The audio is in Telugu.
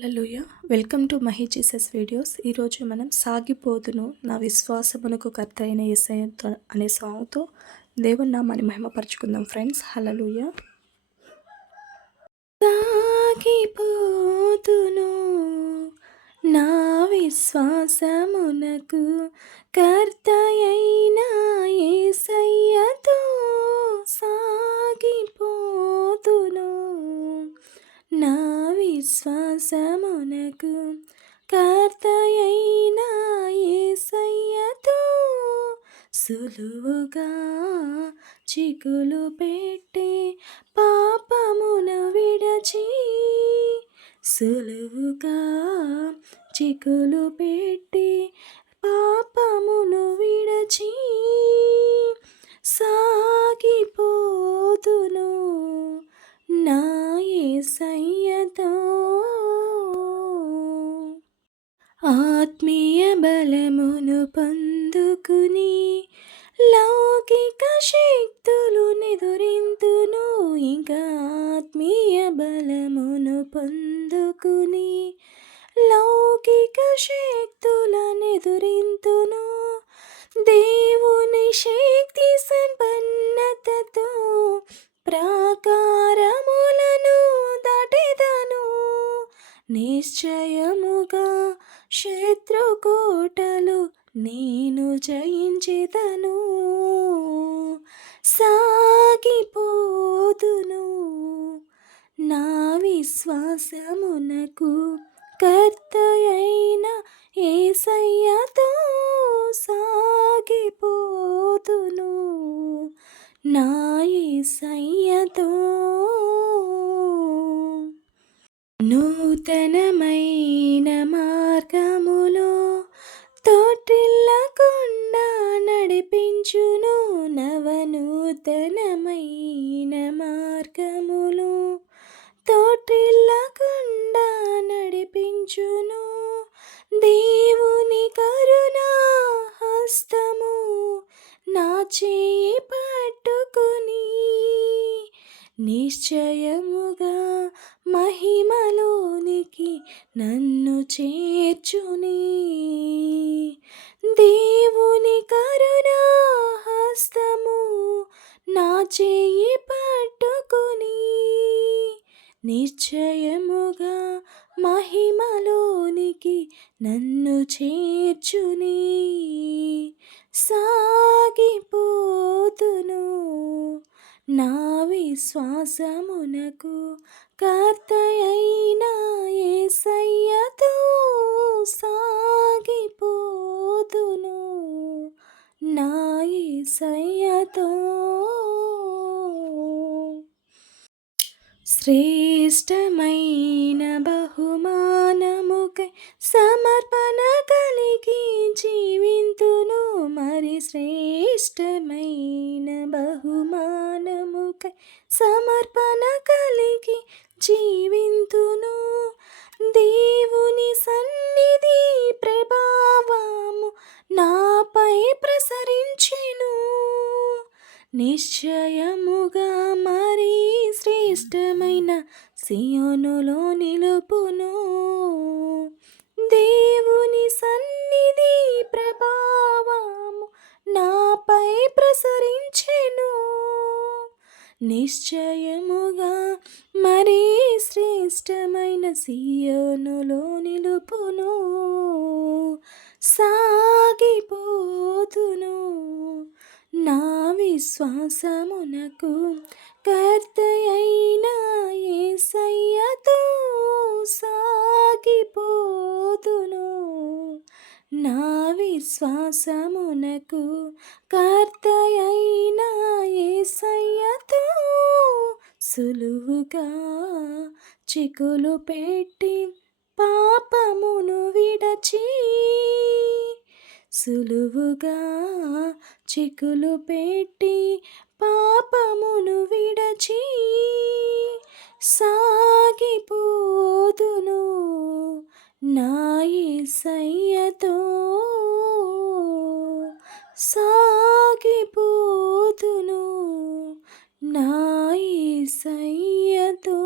Hallelujah! Welcome to Mahi Jesus videos. ఈరోజు మనం సాగిపోదును నా విశ్వాసమునకు కర్త అయిన యేసయ్య అనే సాంగ్‌తో దేవుని నామాన్ని మహిమపరచుకుందాం ఫ్రెండ్స్. హల్లెలూయా! సాగిపోదును నా విశ్వాసమునకు కర్త అయిన యేసయ్యతో సాగిపోదును నా విశ్వాసమునకు కర్త అయిన యేసయ్యతో సులువుగా చిగులు పెట్టి పాపమును విడచి సులువుగా చిగులు పెట్టి పాపమును విడచి సాగిపోదును నా యేసయ్యతో. ఆత్మీయ బలమును పొందుకుని లౌకిక శక్తులు నెదురింతును. ఇంకా ఆత్మీయ బలమును పొందుకుని లౌకిక శక్తులనెదురింతును. దేవుని శక్తి సంపన్నతతో ప్రాకారములను దాటెదను. నిశ్చయముగా శత్రుకోటలు నేను జయించెదను. సాగిపోదును నా విశ్వాసమునకు కర్త అయిన యేసయ్యతో సాగిపోదును నా యేసయ్యతో. నూతనమైన మార్గములో తోటిల్లకుండా నడిపించును. నవనూతనమైన మార్గములో తోటిల్లకుండా నడిపించును. దేవుని కరుణా హస్తము నా చేయి పట్టుకుని నిశ్చయముగా మహిమలోనికి నన్ను చేర్చుని. దేవుని కరుణా హస్తము నా చేయి పట్టుకుని నిశ్చయముగా మహిమలోనికి నన్ను చేర్చుని. సాగిపోదును నా విశ్వాసమునకు కర్త అయిన యేసయ్యతో సాగిపోదును నా యేసయ్యతో. శ్రేష్టమైన బహుమానముకై సమర్పణ కలిగి జీవింతును. మరి శ్రేష్టమైన బహుమానముకై సమర్పణ కలిగి జీవింతును. దేవుని సన్నిధి ప్రభావము నాపై ప్రసరించెను. నిశ్చయముగా మరి శ్రేష్టమైన సియోనులో నిలుపును. దేవుని సన్నిధి ప్రభావము నాపై ప్రసరించెను. నిశ్చయముగా మరి శ్రేష్టమైన సియోనులో నిలుపును. సాగిపోదును నా విశ్వాసమునకు కర్త అయిన యేసయ్యతో సాగిపోదును నా విశ్వాసమునకు కర్త అయిన యేసయ్యతో. సులువుగా చిగులు పెట్టి పాపమును విడచి సులువుగా చిగులు పెట్టి పాపమును విడచి సాగిపోదును నా యేసయ్యతో. సాగిపోదును నా యేసయ్యతో.